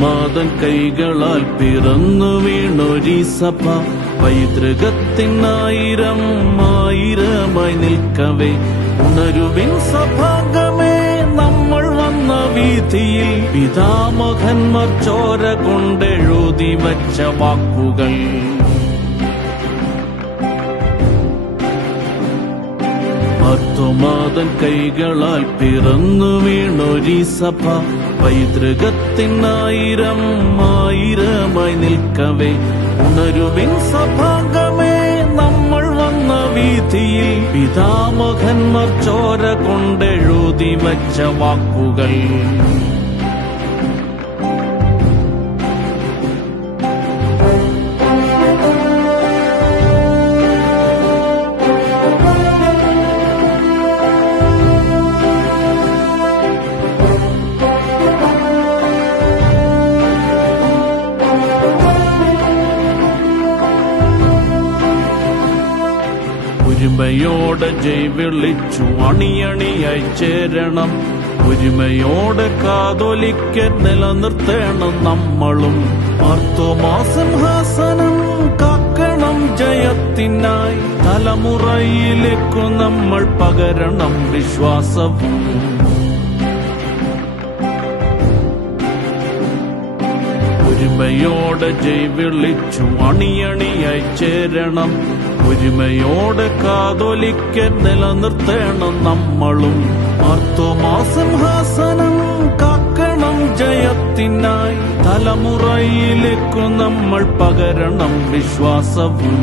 ഭർത്തുമാതൻ കൈകളാൽ പിറന്നു വീണൊരീ സഭ പൈതൃകത്തിനായിരം ആയിരമായി നിൽക്കവേ ഉണരുവിൻ സഭാംഗമേ നമ്മൾ വന്ന വീഥിയിൽ പിതാമഹന്മാർ ചോര കൊണ്ടെഴുതി വച്ച വാക്കുകൾ. ഭർത്തുമാതൻ കൈകളാൽ പിറന്നു വീണൊരീ സഭ പൈതൃകത്തിനായിരം ആയിരമായി നിൽക്കവേ ഉണരുവിൻ സഭാംഗമേ നമ്മൾ വന്ന വീഥിയിൽ പിതാമഹന്മാർ ചോര കൊണ്ടെഴുതി വച്ച വാക്കുകൾ. ഒരുമയോടെ ജയ് വിളിച്ചു അണിയണിയായി ചേരണം, ഒരുമയോടെ കാതോലിക്കൻ നിലനിർത്തണം നമ്മളും. മാർത്തോമാസിംഹാസനം കാക്കണം ജയത്തിനായി, തലമുറയിലേക്കു നമ്മൾ പകരണം വിശ്വാസവും. ഒരുമയോടെ ജയ് വിളിച്ചു അണിയണിയായി ചേരണം, ഒരുമയോടെ കാതോലിക്കൻ നിലനിർത്തണം നമ്മളും. മാർത്തോമാസിംഹാസനം കാക്കണം ജയത്തിനായി, തലമുറയിലേക്കു നമ്മൾ പകരണം വിശ്വാസവും.